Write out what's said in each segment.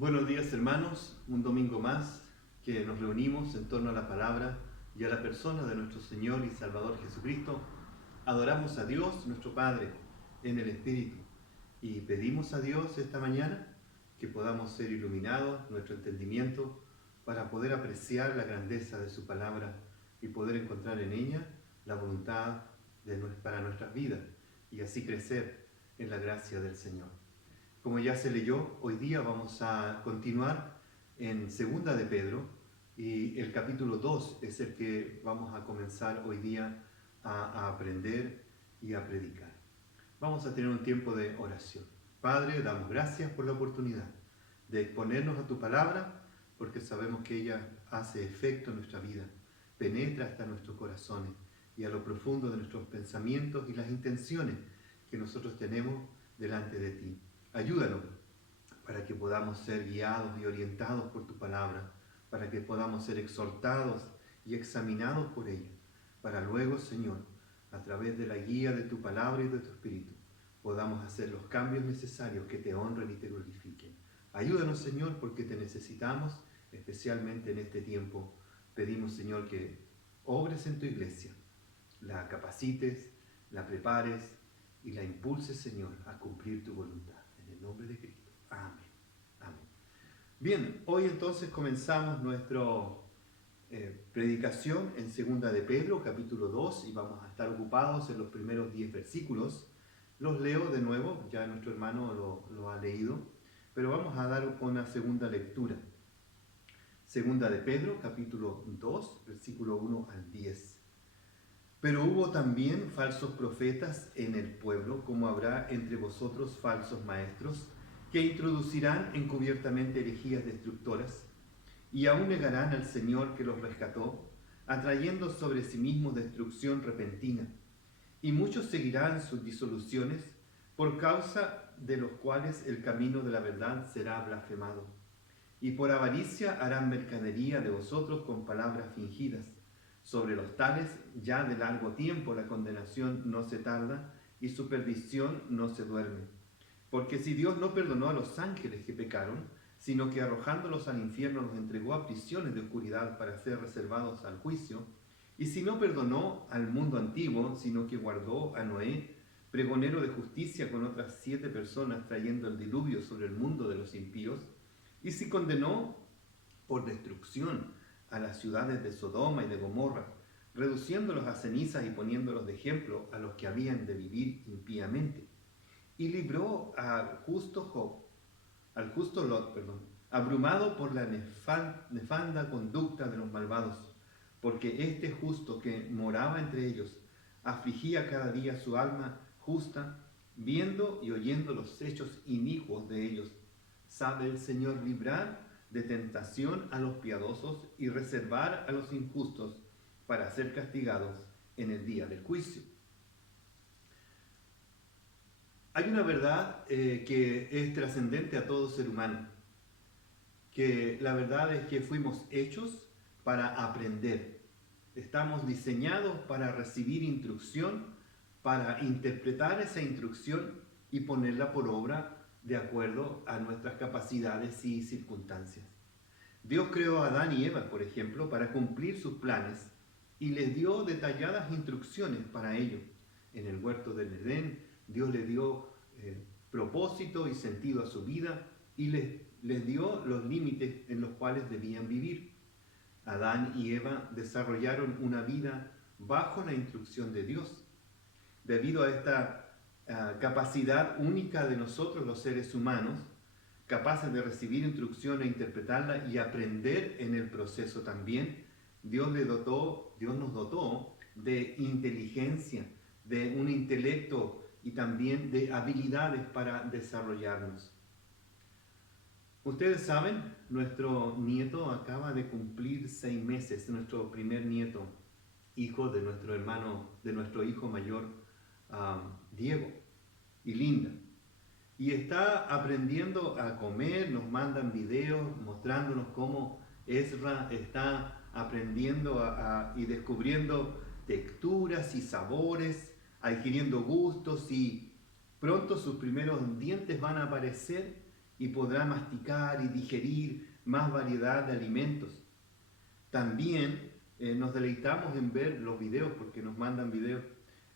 Buenos días, hermanos, un domingo más que nos reunimos en torno a la palabra y a la persona de nuestro Señor y Salvador Jesucristo. Adoramos a Dios, nuestro Padre, en el Espíritu, y pedimos a Dios esta mañana que podamos ser iluminados, nuestro entendimiento, para poder apreciar la grandeza de su palabra y poder encontrar en ella la voluntad para nuestras vidas y así crecer en la gracia del Señor. Como ya se leyó, hoy día vamos a continuar en Segunda de Pedro y el capítulo 2 es el que vamos a comenzar hoy día a aprender y a predicar. Vamos a tener un tiempo de oración. Padre, damos gracias por la oportunidad de exponernos a tu palabra, porque sabemos que ella hace efecto en nuestra vida, penetra hasta nuestros corazones y a lo profundo de nuestros pensamientos y las intenciones que nosotros tenemos delante de ti. Ayúdanos para que podamos ser guiados y orientados por tu palabra, para que podamos ser exhortados y examinados por ella, para luego, Señor, a través de la guía de tu palabra y de tu Espíritu, podamos hacer los cambios necesarios que te honren y te glorifiquen. Ayúdanos, Señor, porque te necesitamos, especialmente en este tiempo. Pedimos, Señor, que obres en tu iglesia, la capacites, la prepares y la impulses, Señor, a cumplir tu voluntad. En el nombre de Cristo. Amén. Amén. Bien, hoy entonces comenzamos nuestra predicación en Segunda de Pedro, capítulo 2, y vamos a estar ocupados en los primeros 10 versículos. Los leo de nuevo, ya nuestro hermano lo ha leído, pero vamos a dar una segunda lectura. Segunda de Pedro, capítulo 2, versículo 1 al 10. Pero hubo también falsos profetas en el pueblo, como habrá entre vosotros falsos maestros, que introducirán encubiertamente herejías destructoras, y aún negarán al Señor que los rescató, atrayendo sobre sí mismos destrucción repentina. Y muchos seguirán sus disoluciones, por causa de los cuales el camino de la verdad será blasfemado. Y por avaricia harán mercadería de vosotros con palabras fingidas. Sobre los tales, ya de largo tiempo la condenación no se tarda y su perdición no se duerme. Porque si Dios no perdonó a los ángeles que pecaron, sino que arrojándolos al infierno los entregó a prisiones de oscuridad para ser reservados al juicio, y si no perdonó al mundo antiguo, sino que guardó a Noé, pregonero de justicia con otras 7 personas, trayendo el diluvio sobre el mundo de los impíos, y si condenó por destrucción a las ciudades de Sodoma y de Gomorra, reduciéndolos a cenizas y poniéndolos de ejemplo a los que habían de vivir impíamente. Y libró al justo Lot, abrumado por la nefanda conducta de los malvados, porque este justo que moraba entre ellos afligía cada día su alma justa, viendo y oyendo los hechos inicuos de ellos. ¿Sabe el Señor librar de tentación a los piadosos y reservar a los injustos para ser castigados en el día del juicio? Hay una verdad que es trascendente a todo ser humano, que la verdad es que fuimos hechos para aprender. Estamos diseñados para recibir instrucción, para interpretar esa instrucción y ponerla por obra de acuerdo a nuestras capacidades y circunstancias. Dios creó a Adán y Eva, por ejemplo, para cumplir sus planes y les dio detalladas instrucciones para ello. En el huerto del Edén, Dios les dio propósito y sentido a su vida y les dio los límites en los cuales debían vivir. Adán y Eva desarrollaron una vida bajo la instrucción de Dios. Debido a esta capacidad única de nosotros, los seres humanos, capaces de recibir instrucción e interpretarla y aprender en el proceso también, Dios nos dotó de inteligencia, de un intelecto y también de habilidades para desarrollarnos. Ustedes saben, nuestro nieto acaba de cumplir 6 meses, nuestro primer nieto, hijo de nuestro hermano, de nuestro hijo mayor, Diego y Linda. Y está aprendiendo a comer, nos mandan videos mostrándonos cómo Ezra está aprendiendo y descubriendo texturas y sabores, adquiriendo gustos y pronto sus primeros dientes van a aparecer y podrá masticar y digerir más variedad de alimentos. También nos deleitamos en ver los videos, porque nos mandan videos,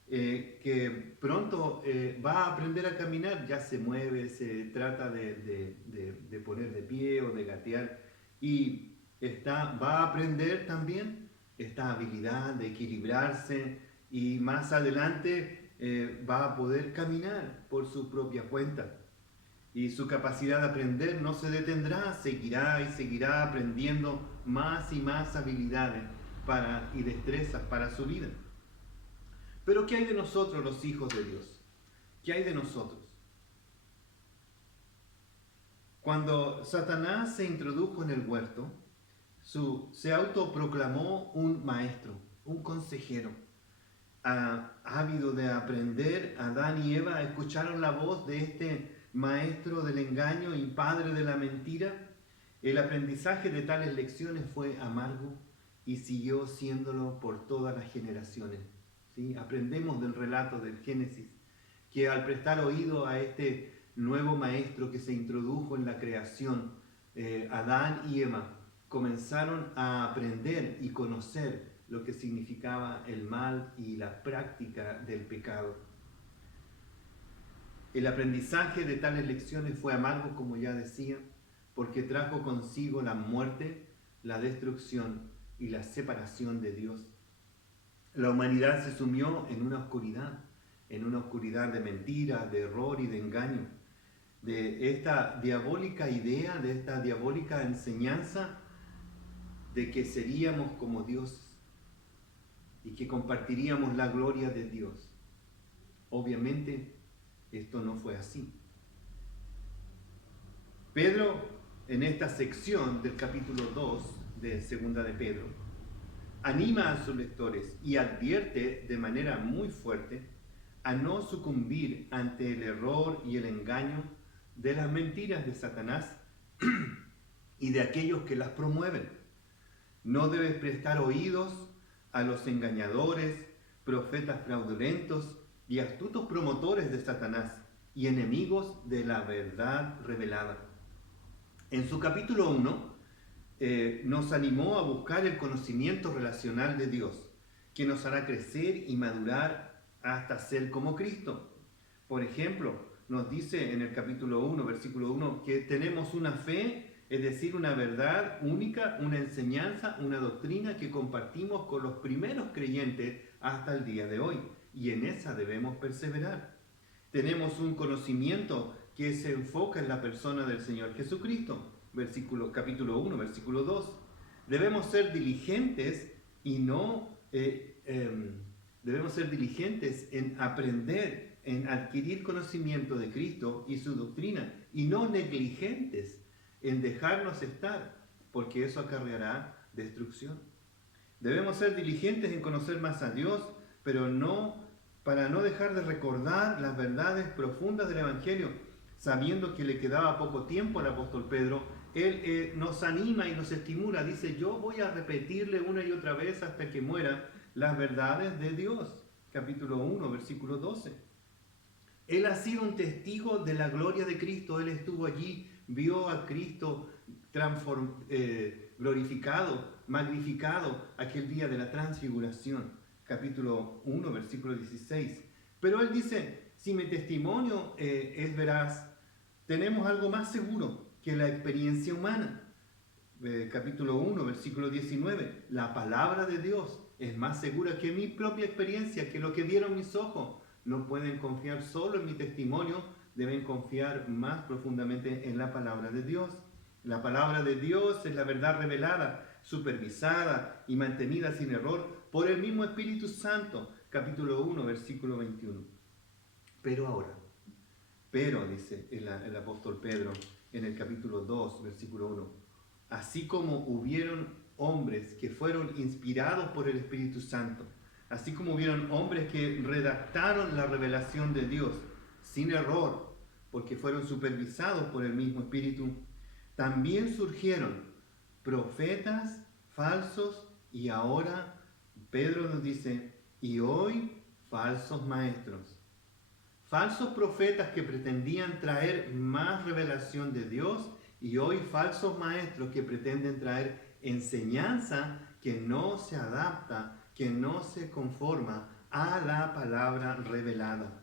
que pronto va a aprender a caminar, ya se mueve, se trata de poner de pie o de gatear, y va a aprender también esta habilidad de equilibrarse, y más adelante va a poder caminar por su propia cuenta. Y su capacidad de aprender no se detendrá, seguirá y seguirá aprendiendo más y más habilidades y destrezas para su vida. Pero ¿qué hay de nosotros, los hijos de Dios? ¿Qué hay de nosotros? Cuando Satanás se introdujo en el huerto, se autoproclamó un maestro, un consejero. Ávido de aprender, Adán y Eva escucharon la voz de este maestro del engaño y padre de la mentira. El aprendizaje de tales lecciones fue amargo y siguió siéndolo por todas las generaciones. ¿Sí? Aprendemos del relato del Génesis que al prestar oído a este nuevo maestro que se introdujo en la creación, Adán y Eva comenzaron a aprender y conocer lo que significaba el mal y la práctica del pecado. El aprendizaje de tales lecciones fue amargo, como ya decía, porque trajo consigo la muerte, la destrucción y la separación de Dios. La humanidad se sumió en una oscuridad de mentira, de error y de engaño, de esta diabólica idea, de esta diabólica enseñanza de que seríamos como dioses y que compartiríamos la gloria de Dios. Obviamente, esto no fue así. Pedro, en esta sección del capítulo 2 de Segunda de Pedro, anima a sus lectores y advierte de manera muy fuerte a no sucumbir ante el error y el engaño de las mentiras de Satanás y de aquellos que las promueven. No debes prestar oídos a los engañadores, profetas fraudulentos y astutos promotores de Satanás y enemigos de la verdad revelada. En su capítulo 1 nos animó a buscar el conocimiento relacional de Dios, que nos hará crecer y madurar hasta ser como Cristo. Por ejemplo, nos dice en el capítulo 1, versículo 1, que tenemos una fe, es decir, una verdad única, una enseñanza, una doctrina que compartimos con los primeros creyentes hasta el día de hoy, y en esa debemos perseverar. Tenemos un conocimiento que se enfoca en la persona del Señor Jesucristo, capítulo 1, versículo 2. Debemos ser diligentes debemos ser diligentes en aprender, en adquirir conocimiento de Cristo y su doctrina, y no negligentes en dejarnos estar, porque eso acarreará destrucción. Debemos ser diligentes en conocer más a Dios, pero para no dejar de recordar las verdades profundas del Evangelio, sabiendo que le quedaba poco tiempo al apóstol Pedro. Él nos anima y nos estimula, dice: yo voy a repetirle una y otra vez hasta que muera las verdades de Dios. Capítulo 1, versículo 12. Él ha sido un testigo de la gloria de Cristo. Él estuvo allí, vio a Cristo glorificado, magnificado aquel día de la transfiguración. Capítulo 1, versículo 16. Pero él dice: si mi testimonio es veraz, tenemos algo más seguro que la experiencia humana. Capítulo 1, versículo 19. La palabra de Dios es más segura que mi propia experiencia, que lo que vieron mis ojos. No pueden confiar solo en mi testimonio, deben confiar más profundamente en la palabra de Dios. La palabra de Dios es la verdad revelada, supervisada y mantenida sin error por el mismo Espíritu Santo. Capítulo 1, versículo 21. Pero dice el apóstol Pedro en el capítulo 2, versículo 1, así como hubieron hombres que fueron inspirados por el Espíritu Santo, así como hubieron hombres que redactaron la revelación de Dios sin error, porque fueron supervisados por el mismo Espíritu, también surgieron profetas falsos, y ahora Pedro nos dice: y hoy falsos maestros. falsos profetas que pretendían traer más revelación de Dios y hoy falsos maestros que pretenden traer enseñanza que no se adapta, que no se conforma a la palabra revelada.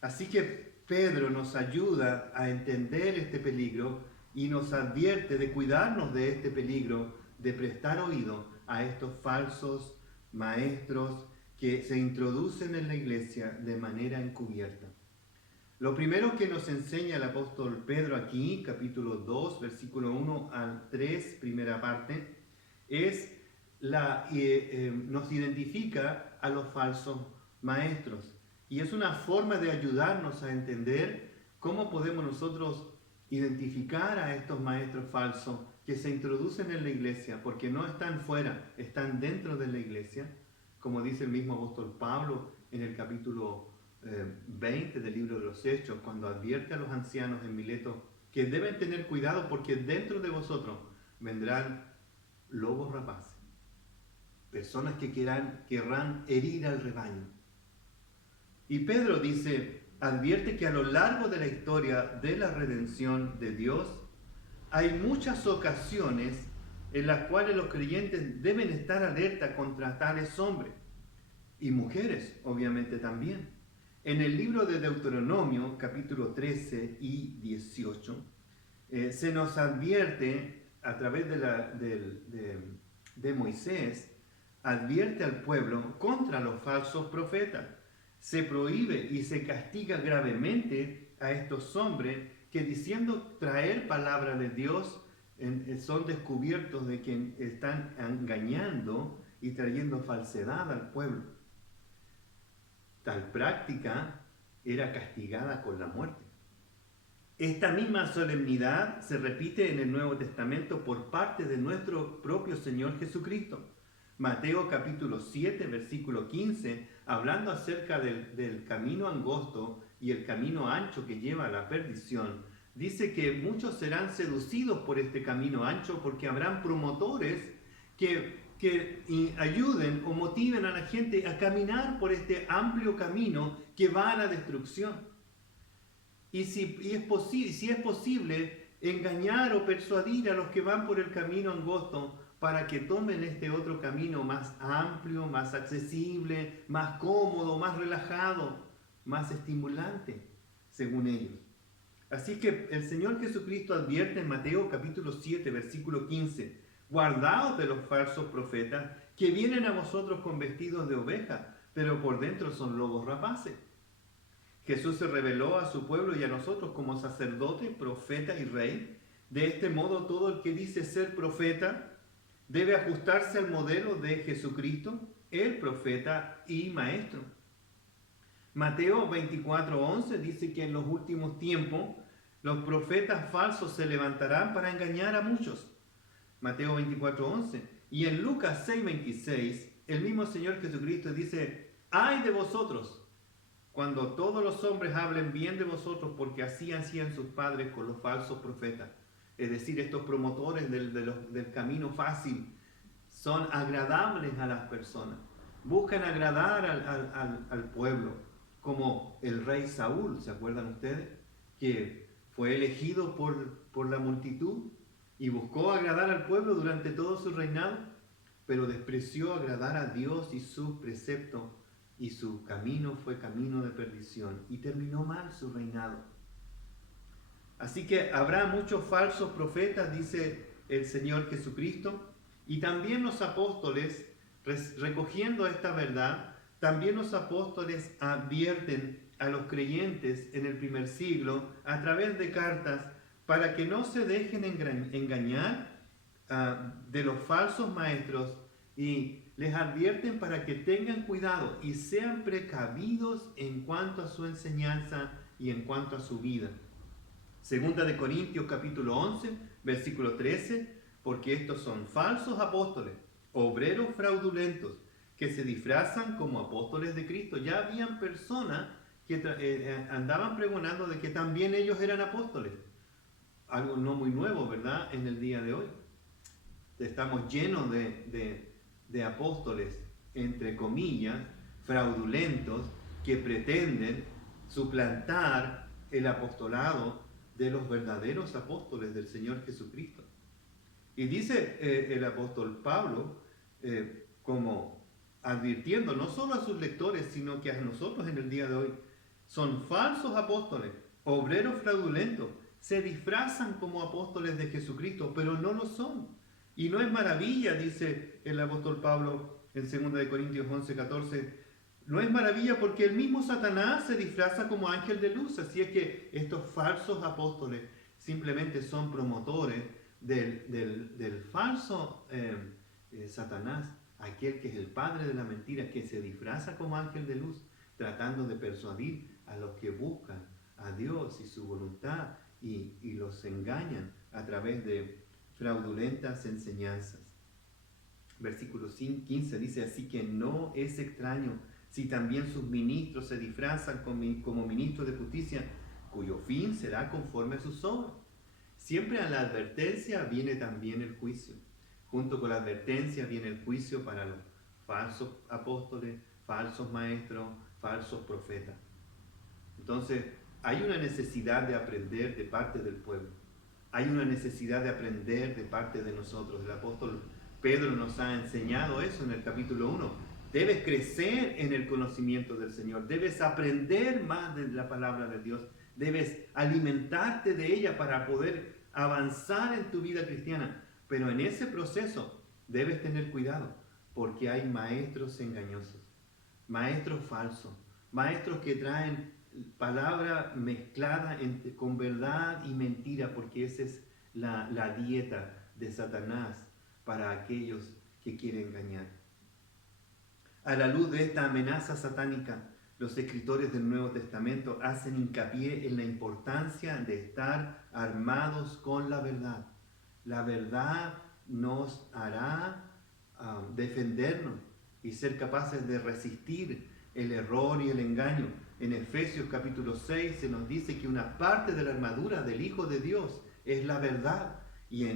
Así que Pedro nos ayuda a entender este peligro y nos advierte de cuidarnos de este peligro, de prestar oído a estos falsos maestros que se introducen en la iglesia de manera encubierta. Lo primero que nos enseña el apóstol Pedro aquí, capítulo 2, versículo 1 al 3, primera parte, es nos identifica a los falsos maestros. Y es una forma de ayudarnos a entender cómo podemos nosotros identificar a estos maestros falsos que se introducen en la iglesia, porque no están fuera, están dentro de la iglesia, como dice el mismo apóstol Pablo en el capítulo 20 del libro de los Hechos, cuando advierte a los ancianos en Mileto que deben tener cuidado porque dentro de vosotros vendrán lobos rapaces, personas que querrán herir al rebaño. Y Pedro dice, advierte que a lo largo de la historia de la redención de Dios, hay muchas ocasiones en las cuales los creyentes deben estar alerta contra tales hombres, y mujeres, obviamente también. En el libro de Deuteronomio, capítulo 13 y 18, se nos advierte a través de Moisés, advierte al pueblo contra los falsos profetas. Se prohíbe y se castiga gravemente a estos hombres que diciendo traer palabra de Dios son descubiertos de que están engañando y trayendo falsedad al pueblo. Tal práctica era castigada con la muerte. Esta misma solemnidad se repite en el Nuevo Testamento por parte de nuestro propio Señor Jesucristo. Mateo capítulo 7, versículo 15, hablando acerca del camino angosto y el camino ancho que lleva a la perdición, dice que muchos serán seducidos por este camino ancho porque habrán promotores que ayuden o motiven a la gente a caminar por este amplio camino que va a la destrucción. Y si es posible engañar o persuadir a los que van por el camino angosto para que tomen este otro camino más amplio, más accesible, más cómodo, más relajado, más estimulante, según ellos. Así que el Señor Jesucristo advierte en Mateo capítulo 7, versículo 15, guardaos de los falsos profetas que vienen a vosotros con vestidos de oveja, pero por dentro son lobos rapaces. Jesús se reveló a su pueblo y a nosotros como sacerdote, profeta y rey. De este modo, todo el que dice ser profeta debe ajustarse al modelo de Jesucristo, el profeta y maestro. Mateo 24:11 dice que en los últimos tiempos los profetas falsos se levantarán para engañar a muchos. Mateo 24:11. Y en Lucas 6:26, el mismo Señor Jesucristo dice, ¡ay de vosotros! Cuando todos los hombres hablen bien de vosotros, porque así hacían sus padres con los falsos profetas. Es decir, estos promotores del camino fácil son agradables a las personas. Buscan agradar al pueblo, como el rey Saúl, ¿se acuerdan ustedes? Que fue elegido por la multitud y buscó agradar al pueblo durante todo su reinado, pero despreció agradar a Dios y sus preceptos, y su camino fue camino de perdición, y terminó mal su reinado. Así que habrá muchos falsos profetas, dice el Señor Jesucristo, y también los apóstoles, recogiendo esta verdad, también los apóstoles advierten a los creyentes en el primer siglo a través de cartas para que no se dejen engañar de los falsos maestros, y les advierten para que tengan cuidado y sean precavidos en cuanto a su enseñanza y en cuanto a su vida. Segunda de Corintios capítulo 11, versículo 13, porque estos son falsos apóstoles, obreros fraudulentos, que se disfrazan como apóstoles de Cristo. Ya habían personas que andaban pregonando de que también ellos eran apóstoles. Algo no muy nuevo, ¿verdad? En el día de hoy. Estamos llenos de apóstoles, entre comillas, fraudulentos, que pretenden suplantar el apostolado de los verdaderos apóstoles del Señor Jesucristo. Y dice el apóstol Pablo, como advirtiendo no solo a sus lectores, sino que a nosotros en el día de hoy, son falsos apóstoles, obreros fraudulentos, se disfrazan como apóstoles de Jesucristo, pero no lo son. Y no es maravilla, dice el apóstol Pablo en 2 Corintios 11:14, no es maravilla porque el mismo Satanás se disfraza como ángel de luz. Así es que estos falsos apóstoles simplemente son promotores del falso Satanás, aquel que es el padre de la mentira, que se disfraza como ángel de luz, tratando de persuadir a los que buscan a Dios y su voluntad y los engañan a través de fraudulentas enseñanzas. Versículo 15 dice: así que no es extraño si también sus ministros se disfrazan como ministros de justicia, cuyo fin será conforme a sus obras. Siempre a la advertencia viene también el juicio. Junto con la advertencia viene el juicio para los falsos apóstoles, falsos maestros, falsos profetas. Entonces, hay una necesidad de aprender de parte del pueblo. Hay una necesidad de aprender de parte de nosotros. El apóstol Pedro nos ha enseñado eso en el capítulo 1. Debes crecer en el conocimiento del Señor. Debes aprender más de la palabra de Dios. Debes alimentarte de ella para poder avanzar en tu vida cristiana. Pero en ese proceso debes tener cuidado, porque hay maestros engañosos, maestros falsos, maestros que traen palabra mezclada con verdad y mentira, porque esa es la dieta de Satanás para aquellos que quieren engañar. A la luz de esta amenaza satánica, los escritores del Nuevo Testamento hacen hincapié en la importancia de estar armados con la verdad. La verdad nos hará defendernos y ser capaces de resistir el error y el engaño. En Efesios capítulo 6 se nos dice que una parte de la armadura del Hijo de Dios es la verdad, y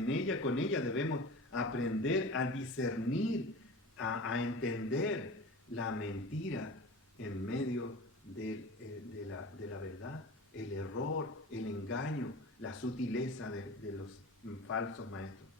con ella debemos aprender a discernir, a entender la mentira en medio de la verdad, el error, el engaño, la sutileza de los falsos maestros.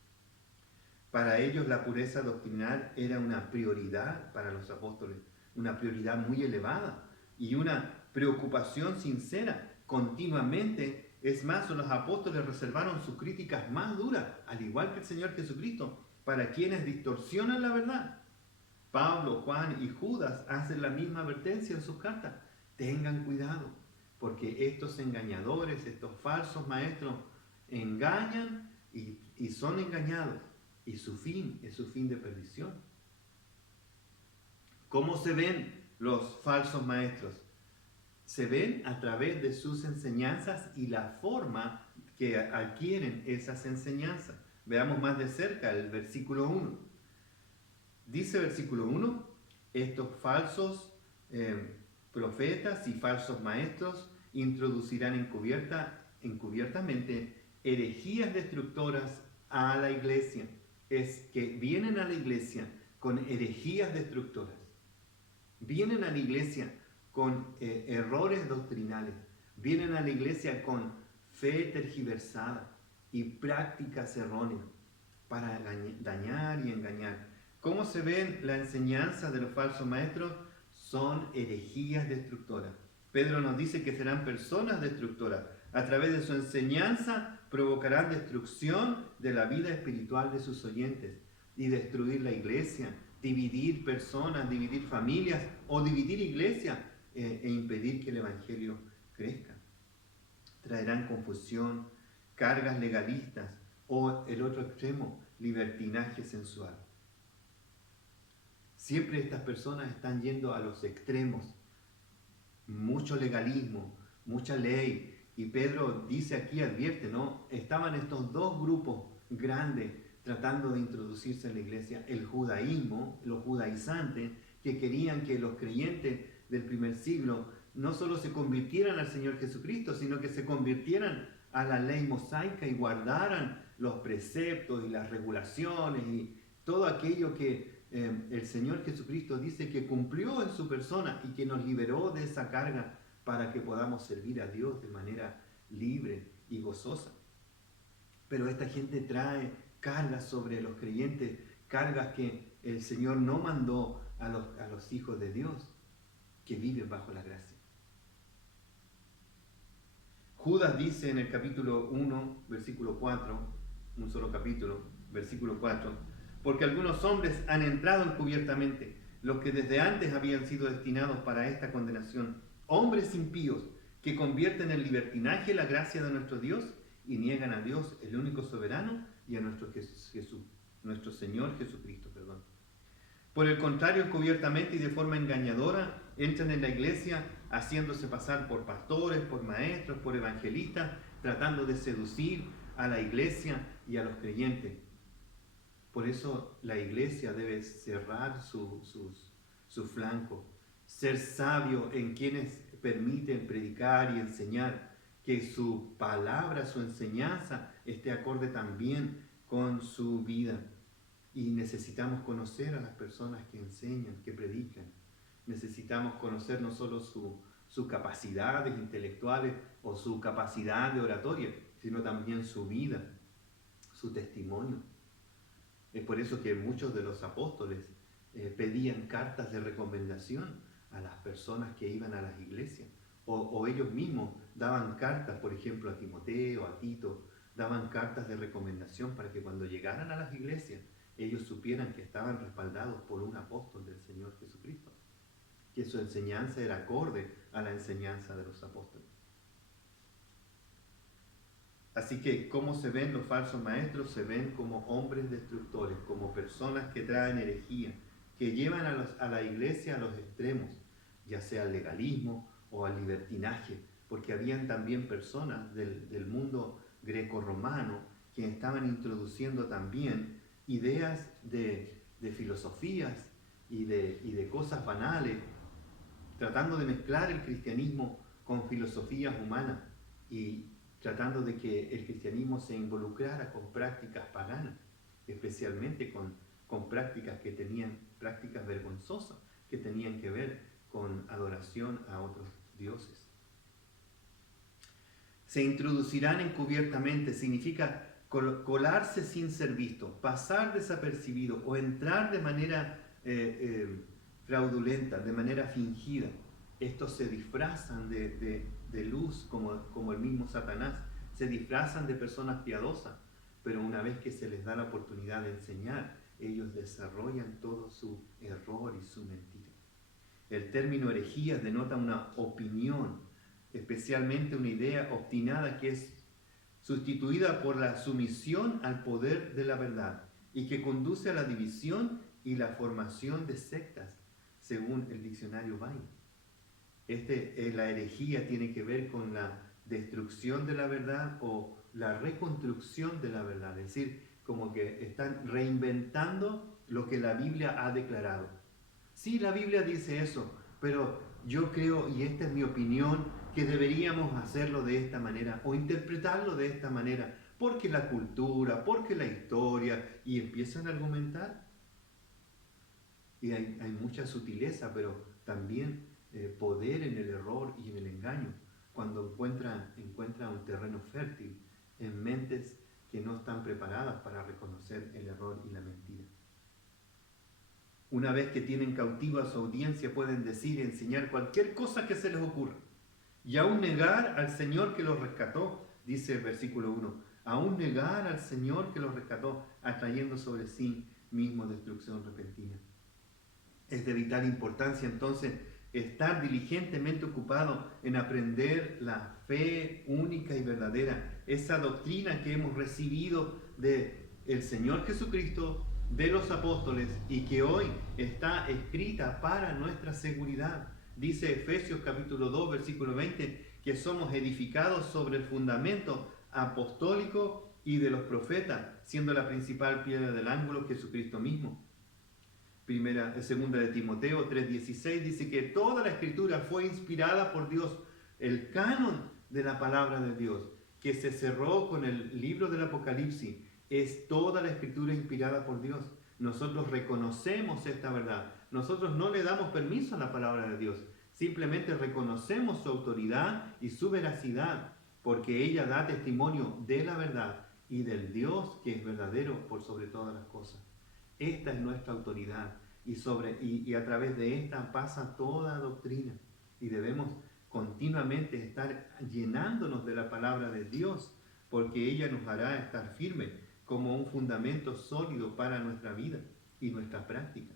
Para ellos la pureza doctrinal era una prioridad para los apóstoles, una prioridad muy elevada y una preocupación sincera continuamente. Es más, los apóstoles reservaron sus críticas más duras, al igual que el Señor Jesucristo, para quienes distorsionan la verdad. Pablo, Juan y Judas hacen la misma advertencia en sus cartas. Tengan cuidado, porque estos engañadores, estos falsos maestros, engañan y son engañados, y su fin es su fin de perdición. ¿Cómo se ven los falsos maestros? Se ven a través de sus enseñanzas y la forma que adquieren esas enseñanzas. Veamos más de cerca el versículo 1. Dice versículo 1, estos falsos profetas y falsos maestros introducirán encubiertamente herejías destructoras a la iglesia. Es que vienen a la iglesia con herejías destructoras. Vienen a la iglesia con errores doctrinales. Vienen a la iglesia con fe tergiversada y prácticas erróneas para dañar y engañar. ¿Cómo se ven la enseñanza de los falsos maestros? Son herejías destructoras. Pedro nos dice que serán personas destructoras. A través de su enseñanza provocarán destrucción de la vida espiritual de sus oyentes y destruir la iglesia, dividir personas, dividir familias o dividir iglesias e impedir que el evangelio crezca. Traerán confusión, cargas legalistas o el otro extremo, libertinaje sensual. Siempre estas personas están yendo a los extremos. Mucho legalismo, mucha ley. Y Pedro dice aquí, advierte, ¿no? Estaban estos dos grupos grandes tratando de introducirse en la iglesia. El judaísmo, los judaizantes, que querían que los creyentes del primer siglo no solo se convirtieran al Señor Jesucristo, sino que se convirtieran a la ley mosaica y guardaran los preceptos y las regulaciones y todo aquello que el Señor Jesucristo dice que cumplió en su persona y que nos liberó de esa carga para que podamos servir a Dios de manera libre y gozosa. Pero esta gente trae cargas sobre los creyentes, cargas que el Señor no mandó a los hijos de Dios que viven bajo la gracia. Judas dice en el capítulo 1, versículo 4, un solo capítulo, versículo 4, porque algunos hombres han entrado encubiertamente, los que desde antes habían sido destinados para esta condenación, hombres impíos que convierten en libertinaje la gracia de nuestro Dios y niegan a Dios, el único soberano, y a nuestro Señor Jesucristo. Por el contrario, encubiertamente y de forma engañadora, entran en la iglesia haciéndose pasar por pastores, por maestros, por evangelistas, tratando de seducir a la iglesia y a los creyentes. Por eso la iglesia debe cerrar su flanco, ser sabio en quienes permiten predicar y enseñar, que su palabra, su enseñanza esté acorde también con su vida. Y necesitamos conocer a las personas que enseñan, que predican. Necesitamos conocer no solo sus capacidades intelectuales o su capacidad de oratoria, sino también su vida, su testimonio. Es por eso que muchos de los apóstoles pedían cartas de recomendación a las personas que iban a las iglesias. O ellos mismos daban cartas, por ejemplo, a Timoteo, a Tito, daban cartas de recomendación para que cuando llegaran a las iglesias, ellos supieran que estaban respaldados por un apóstol del Señor Jesucristo, que su enseñanza era acorde a la enseñanza de los apóstoles. Así que, ¿cómo se ven los falsos maestros? Se ven como hombres destructores, como personas que traen herejía, que llevan a la iglesia a los extremos, ya sea al legalismo o al libertinaje, porque habían también personas del mundo greco-romano que estaban introduciendo también ideas de filosofías y de cosas banales, tratando de mezclar el cristianismo con filosofías humanas y tratando de que el cristianismo se involucrara con prácticas paganas, especialmente con prácticas que tenían, prácticas vergonzosas, que tenían que ver con adoración a otros dioses. Se introducirán encubiertamente, significa colarse sin ser visto, pasar desapercibido o entrar de manera fraudulenta, de manera fingida. Estos se disfrazan de luz como el mismo Satanás, se disfrazan de personas piadosas, pero una vez que se les da la oportunidad de enseñar, ellos desarrollan todo su error y su mentira. El término herejía denota una opinión, especialmente una idea obstinada que es sustituida por la sumisión al poder de la verdad y que conduce a la división y la formación de sectas, según el diccionario Bain. La herejía tiene que ver con la destrucción de la verdad o la reconstrucción de la verdad, es decir, como que están reinventando lo que la Biblia ha declarado. Sí, la Biblia dice eso, pero yo creo, y esta es mi opinión, que deberíamos hacerlo de esta manera o interpretarlo de esta manera, porque la cultura, porque la historia, y empiezan a argumentar. Y hay mucha sutileza, pero también poder en el error y en el engaño, cuando encuentra un terreno fértil en mentes que no están preparadas para reconocer el error y la mentira. Una vez que tienen cautiva a su audiencia, pueden decir y enseñar cualquier cosa que se les ocurra. Y aún negar al Señor que los rescató, dice el versículo 1, aún negar al Señor que los rescató, atrayendo sobre sí mismo destrucción repentina. Es de vital importancia entonces estar diligentemente ocupado en aprender la fe única y verdadera, esa doctrina que hemos recibido del Señor Jesucristo, de los apóstoles y que hoy está escrita para nuestra seguridad. Dice Efesios capítulo 2, versículo 20, que somos edificados sobre el fundamento apostólico y de los profetas, siendo la principal piedra del ángulo Jesucristo mismo. Segunda de Timoteo 3:16 dice que toda la escritura fue inspirada por Dios, el canon de la palabra de Dios, que se cerró con el libro del Apocalipsis, es toda la escritura inspirada por Dios. Nosotros reconocemos esta verdad. Nosotros no le damos permiso a la palabra de Dios. simplemente reconocemos su autoridad y su veracidad, porque ella da testimonio de la verdad y del Dios que es verdadero por sobre todas las cosas. Esta es nuestra autoridad y a través de esta pasa toda doctrina y debemos continuamente estar llenándonos de la palabra de Dios, porque ella nos hará estar firmes como un fundamento sólido para nuestra vida y nuestra práctica.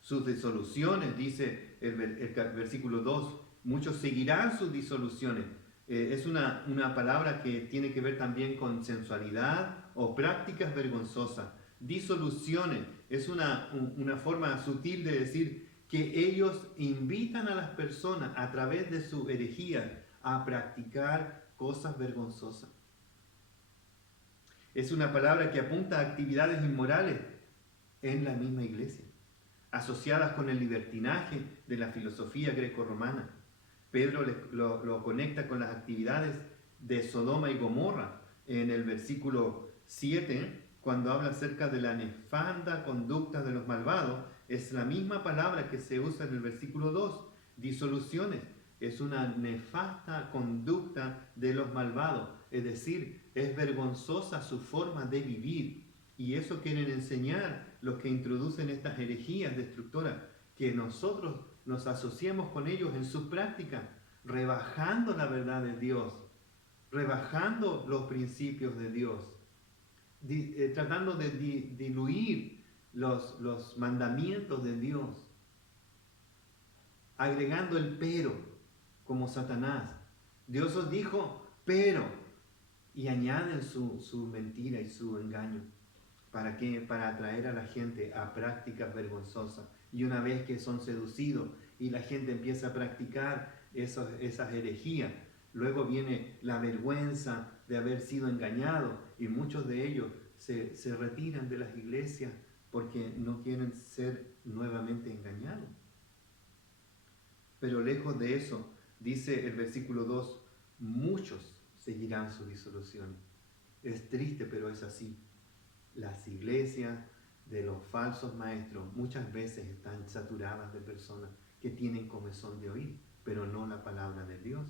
Sus disoluciones, dice el versículo 2, muchos seguirán sus disoluciones. Es una palabra que tiene que ver también con sensualidad o prácticas vergonzosas. Disoluciones es una forma sutil de decir que ellos invitan a las personas a través de su herejía a practicar cosas vergonzosas. Es una palabra que apunta a actividades inmorales en la misma iglesia, asociadas con el libertinaje de la filosofía greco-romana. Pedro lo conecta con las actividades de Sodoma y Gomorra en el versículo 7, cuando habla acerca de la nefanda conducta de los malvados. Es la misma palabra que se usa en el versículo 2, disoluciones. Es una nefasta conducta de los malvados, es decir, es vergonzosa su forma de vivir. Y eso quieren enseñar los que introducen estas herejías destructoras, que nosotros nos asociemos con ellos en su práctica, rebajando la verdad de Dios, rebajando los principios de Dios, tratando de diluir los mandamientos de Dios, agregando el pero, como Satanás. Dios os dijo, pero, y añaden su mentira y su engaño. ¿Para qué? Para atraer a la gente a prácticas vergonzosas. Y una vez que son seducidos y la gente empieza a practicar esas herejías, luego viene la vergüenza de haber sido engañado y muchos de ellos se retiran de las iglesias porque no quieren ser nuevamente engañados. Pero lejos de eso, dice el versículo 2, muchos seguirán su disolución. Es triste, pero es así. Las iglesias de los falsos maestros muchas veces están saturadas de personas que tienen comezón de oír, pero no la palabra de Dios.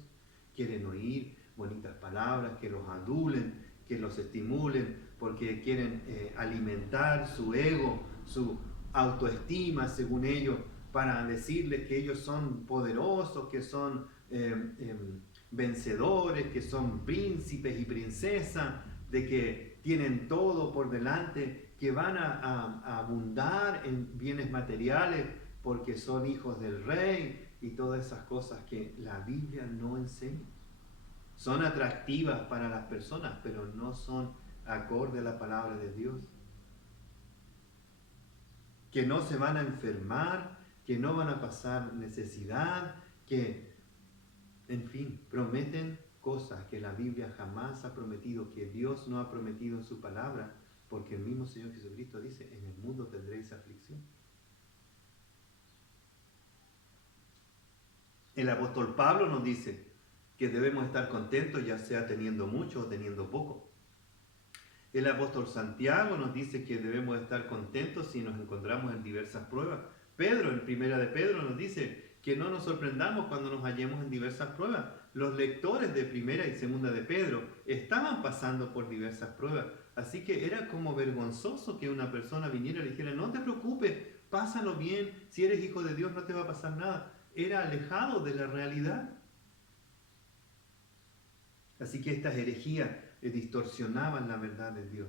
Quieren oír bonitas palabras, que los adulen, que los estimulen, porque quieren alimentar su ego, su autoestima, según ellos, para decirles que ellos son poderosos, que son vencedores, que son príncipes y princesas, de que tienen todo por delante, que van a abundar en bienes materiales porque son hijos del rey y todas esas cosas que la Biblia no enseña. Son atractivas para las personas, pero no son acorde a la palabra de Dios. Que no se van a enfermar, que no van a pasar necesidad, que, en fin, prometen cosas que la Biblia jamás ha prometido, que Dios no ha prometido en su palabra, porque el mismo Señor Jesucristo dice, en el mundo tendréis aflicción. El apóstol Pablo nos dice que debemos estar contentos, ya sea teniendo mucho o teniendo poco. El apóstol Santiago nos dice que debemos estar contentos si nos encontramos en diversas pruebas. Pedro, en Primera de Pedro, nos dice que no nos sorprendamos cuando nos hallemos en diversas pruebas. Los lectores de Primera y Segunda de Pedro estaban pasando por diversas pruebas. Así que era como vergonzoso que una persona viniera y le dijera, no te preocupes, pásalo bien, si eres hijo de Dios no te va a pasar nada. Era alejado de la realidad. Así que estas herejías distorsionaban la verdad de Dios.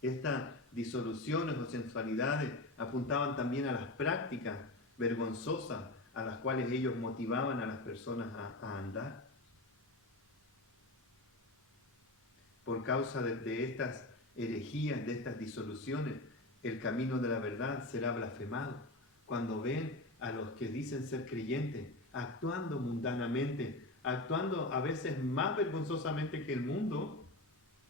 Estas disoluciones o sensualidades apuntaban también a las prácticas vergonzosas a las cuales ellos motivaban a las personas a andar. Por causa de estas herejías, de estas disoluciones, el camino de la verdad será blasfemado. Cuando ven a los que dicen ser creyentes actuando mundanamente, actuando a veces más vergonzosamente que el mundo,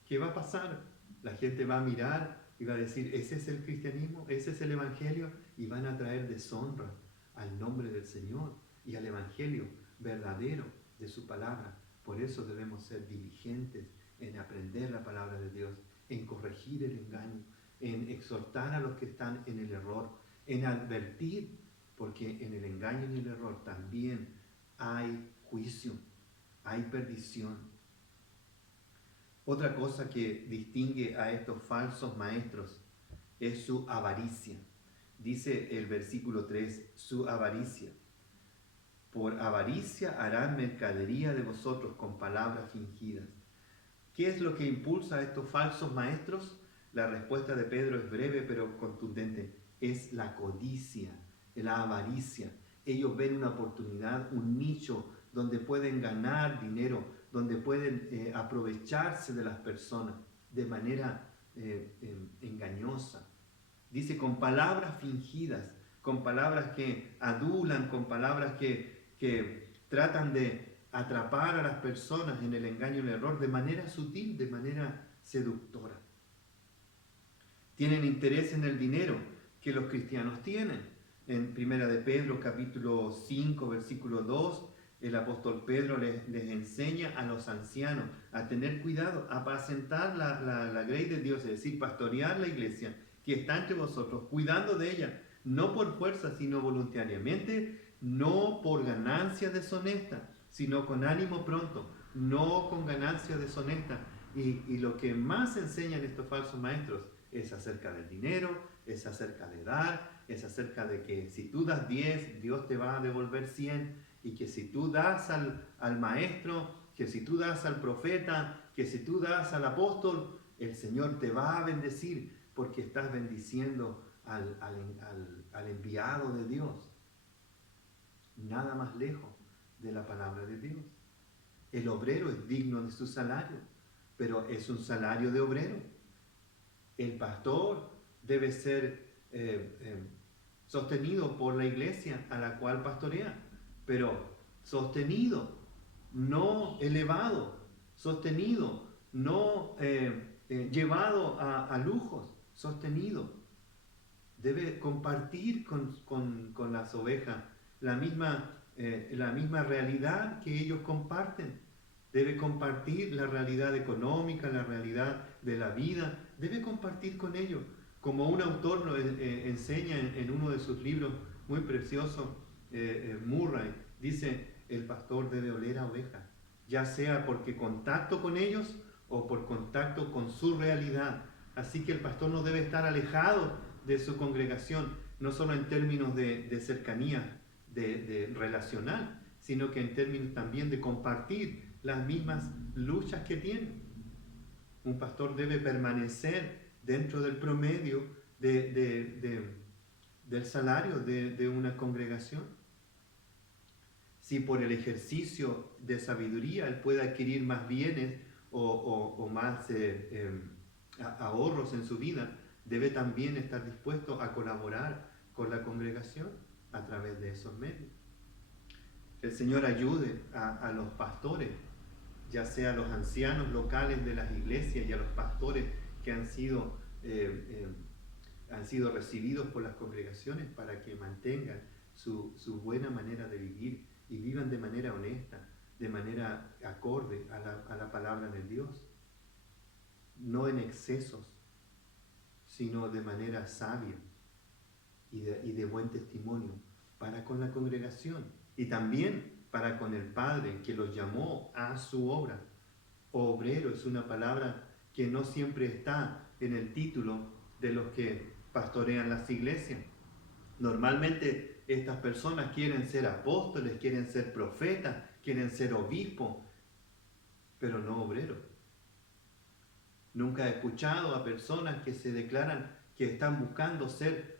¿qué va a pasar? La gente va a mirar y va a decir, ese es el cristianismo, ese es el evangelio, y van a traer deshonra al nombre del Señor y al evangelio verdadero de su palabra. Por eso debemos ser diligentes en aprender la palabra de Dios, en corregir el engaño, en exhortar a los que están en el error, en advertir, porque en el engaño y el error también hay juicio, hay perdición. Otra cosa que distingue a estos falsos maestros es su avaricia. Dice el versículo 3, su avaricia. Por avaricia harán mercadería de vosotros con palabras fingidas. ¿Qué es lo que impulsa a estos falsos maestros? La respuesta de Pedro es breve pero contundente. Es la codicia, la avaricia. Ellos ven una oportunidad, un nicho donde pueden ganar dinero, donde pueden aprovecharse de las personas de manera engañosa. Dice con palabras fingidas, con palabras que adulan, con palabras que tratan de atrapar a las personas en el engaño y el error de manera sutil, de manera seductora. Tienen interés en el dinero que los cristianos tienen. En Primera de Pedro, capítulo 5, versículo 2, el apóstol Pedro les enseña a los ancianos a tener cuidado, a apacentar la grey de Dios, es decir, pastorear la iglesia que está entre vosotros, cuidando de ella, no por fuerza, sino voluntariamente, no por ganancia deshonesta, sino con ánimo pronto, no con ganancia deshonesta. Y lo que más enseñan estos falsos maestros es acerca del dinero, es acerca de dar, es acerca de que si tú das 10, Dios te va a devolver 100, y que si tú das al maestro, que si tú das al profeta, que si tú das al apóstol, el Señor te va a bendecir porque estás bendiciendo al enviado de Dios. Nada más lejos de la palabra de Dios. El obrero es digno de su salario, pero es un salario de obrero. El pastor debe ser sostenido por la iglesia a la cual pastorea, pero sostenido, no elevado, sostenido, no llevado a lujos, sostenido. Debe compartir con las ovejas la misma realidad que ellos comparten. Debe compartir la realidad económica, la realidad de la vida. Debe compartir con ellos. Como un autor lo enseña en uno de sus libros muy preciosos, Murray, dice, el pastor debe oler a ovejas, ya sea porque contacto con ellos o por contacto con su realidad. Así que el pastor no debe estar alejado de su congregación, no solo en términos de cercanía, de relacional, sino que en términos también de compartir las mismas luchas que tiene. Un pastor debe permanecer dentro del promedio del salario de una congregación. Si por el ejercicio de sabiduría él puede adquirir más bienes o más ahorros en su vida, debe también estar dispuesto a colaborar con la congregación a través de esos medios. El Señor ayude a los pastores, ya sea a los ancianos locales de las iglesias y a los pastores que han sido recibidos por las congregaciones para que mantengan su buena manera de vivir y vivan de manera honesta, de manera acorde a la palabra de Dios. No en excesos, sino de manera sabia y de buen testimonio para con la congregación y también para con el Padre que los llamó a su obra. Obrero es una palabra que no siempre está en el título de los que pastorean las iglesias. Normalmente estas personas quieren ser apóstoles, quieren ser profetas, quieren ser obispos, pero no obreros. Nunca he escuchado a personas que se declaran que están buscando ser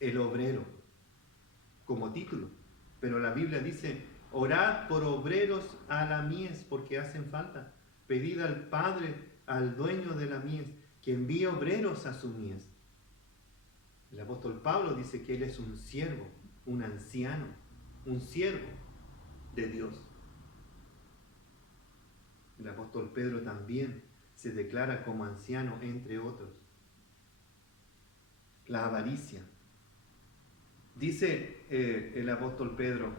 el obrero como título. Pero la Biblia dice, orad por obreros a la mies porque hacen falta. Pedid al Padre, al dueño de la mies, que envíe obreros a su mies. El apóstol Pablo dice que él es un siervo, un anciano, un siervo de Dios. El apóstol Pedro también se declara como anciano, entre otros. La avaricia. Dice el apóstol Pedro,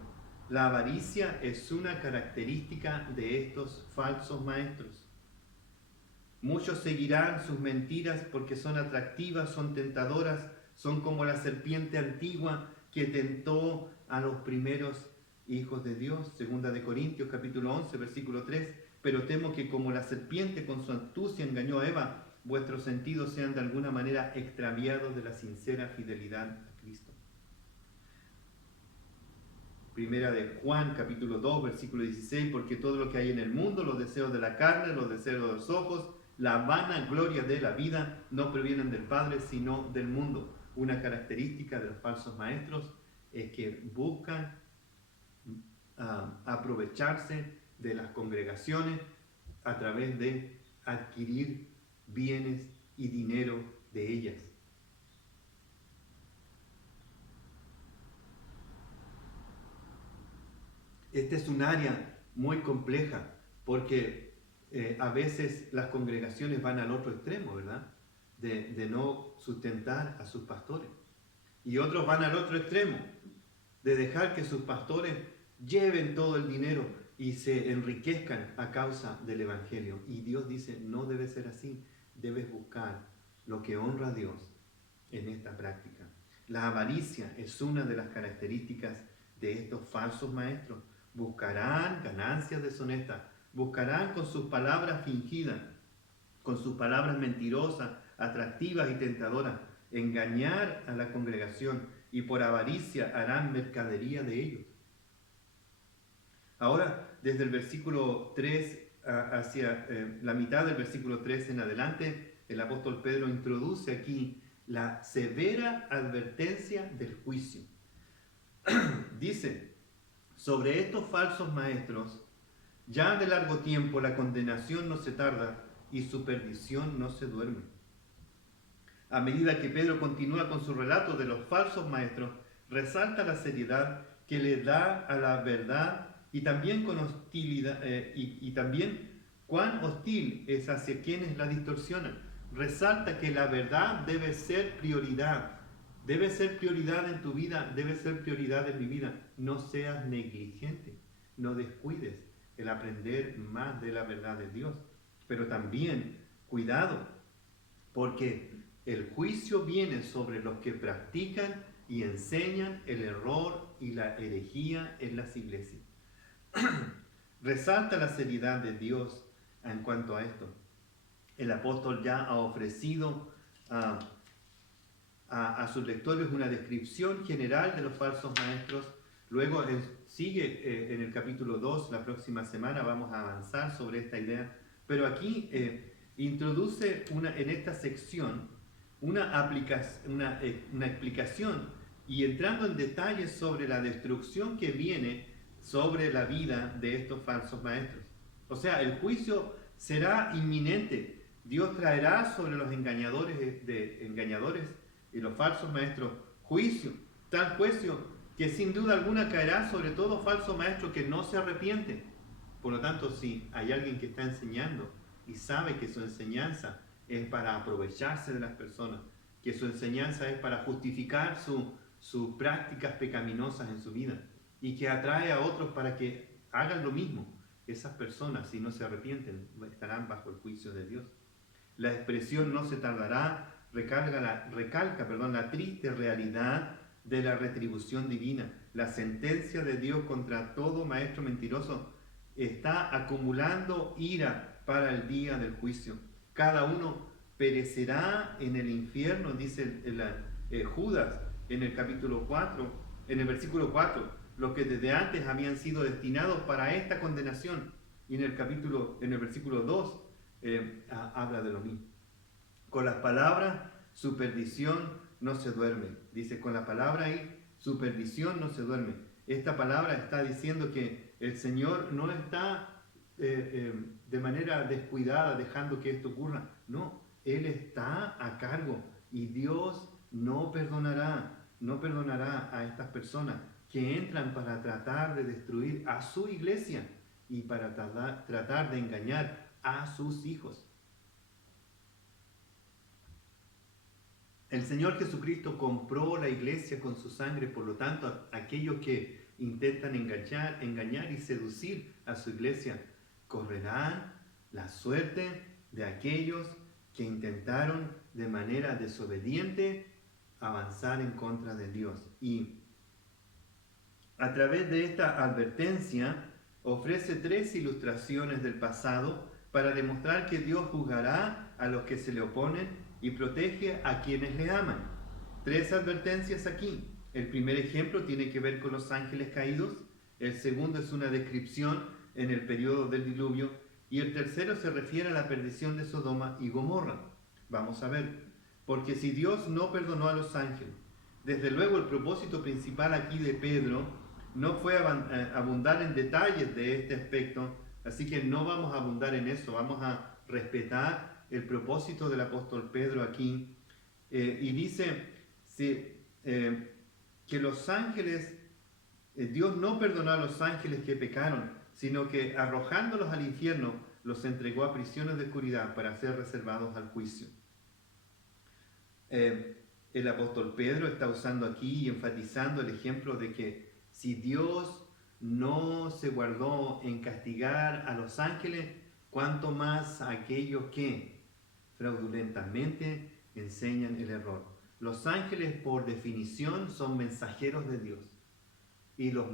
la avaricia es una característica de estos falsos maestros. Muchos seguirán sus mentiras porque son atractivas, son tentadoras, son como la serpiente antigua que tentó a los primeros hijos de Dios. Segunda de Corintios capítulo 11, versículo 3. Pero temo que como la serpiente con su astucia engañó a Eva, vuestros sentidos sean de alguna manera extraviados de la sincera fidelidad a Cristo. Primera de Juan capítulo 2, versículo 16. Porque todo lo que hay en el mundo, los deseos de la carne, los deseos de los ojos, la vana gloria de la vida, no provienen del Padre, sino del mundo. Una característica de los falsos maestros es que buscan aprovecharse de las congregaciones a través de adquirir bienes y dinero de ellas. Este es un área muy compleja porque a veces las congregaciones van al otro extremo, ¿verdad? De no sustentar a sus pastores. Y otros van al otro extremo, de dejar que sus pastores lleven todo el dinero y se enriquezcan a causa del Evangelio. Y Dios dice, no debe ser así, debes buscar lo que honra a Dios en esta práctica. La avaricia es una de las características de estos falsos maestros. Buscarán ganancias deshonestas, buscarán con sus palabras fingidas, con sus palabras mentirosas, atractivas y tentadoras, engañar a la congregación y por avaricia harán mercadería de ellos. Ahora, desde el versículo 3 hacia la mitad del versículo 3 en adelante, el apóstol Pedro introduce aquí la severa advertencia del juicio. Dice, sobre estos falsos maestros, ya de largo tiempo la condenación no se tarda y su perdición no se duerme. A medida que Pedro continúa con su relato de los falsos maestros, resalta la seriedad que le da a la verdad y también con hostilidad y también cuán hostil es hacia quienes la distorsionan. Resalta que la verdad debe ser prioridad en tu vida, debe ser prioridad en mi vida. No seas negligente, no descuides el aprender más de la verdad de Dios. Pero también, cuidado, porque el juicio viene sobre los que practican y enseñan el error y la herejía en las iglesias. Resalta la seriedad de Dios en cuanto a esto. El apóstol ya ha ofrecido a sus lectores una descripción general de los falsos maestros. Luego sigue en el capítulo 2, la próxima semana vamos a avanzar sobre esta idea. Pero aquí introduce en esta sección una explicación y entrando en detalles sobre la destrucción que viene sobre la vida de estos falsos maestros. O sea, el juicio será inminente. Dios traerá sobre los engañadores y los falsos maestros juicio, tal juicio que sin duda alguna caerá sobre todo falso maestro que no se arrepiente. Por lo tanto, si hay alguien que está enseñando y sabe que su enseñanza es para aprovecharse de las personas, que su enseñanza es para justificar sus prácticas pecaminosas en su vida y que atrae a otros para que hagan lo mismo, esas personas, si no se arrepienten, estarán bajo el juicio de Dios. La expresión no se tardará recalca la triste realidad de la retribución divina. La sentencia de Dios contra todo maestro mentiroso está acumulando ira para el día del juicio. Cada uno perecerá en el infierno, dice Judas en el capítulo 4, en el versículo 4, los que desde antes habían sido destinados para esta condenación. Y en el versículo 2 habla de lo mismo. Con las palabras, su perdición no se duerme. Dice, con la palabra ahí, su perdición no se duerme. Esta palabra está diciendo que el Señor no está de manera descuidada dejando que esto ocurra. No, Él está a cargo y Dios no perdonará a estas personas que entran para tratar de destruir a su iglesia y para tratar de engañar a sus hijos. El Señor Jesucristo compró la iglesia con su sangre, por lo tanto, aquellos que intentan engañar y seducir a su iglesia correrán la suerte de aquellos que intentaron de manera desobediente avanzar en contra de Dios. Y a través de esta advertencia, ofrece 3 ilustraciones del pasado para demostrar que Dios juzgará a los que se le oponen y protege a quienes le aman. 3 advertencias aquí. El primer ejemplo tiene que ver con los ángeles caídos, el segundo es una descripción en el periodo del diluvio y el tercero se refiere a la perdición de Sodoma y Gomorra. Vamos a ver, porque si Dios no perdonó a los ángeles, desde luego el propósito principal aquí de Pedro no fue abundar en detalles de este aspecto, así que no vamos a abundar en eso, vamos a respetar el propósito del apóstol Pedro aquí. Y dice que los ángeles, Dios no perdonó a los ángeles que pecaron, sino que arrojándolos al infierno, los entregó a prisiones de oscuridad para ser reservados al juicio. El apóstol Pedro está usando aquí y enfatizando el ejemplo de que si Dios no se guardó en castigar a los ángeles, cuánto más a aquellos que fraudulentamente enseñan el error. Los ángeles, por definición, son mensajeros de Dios. Y los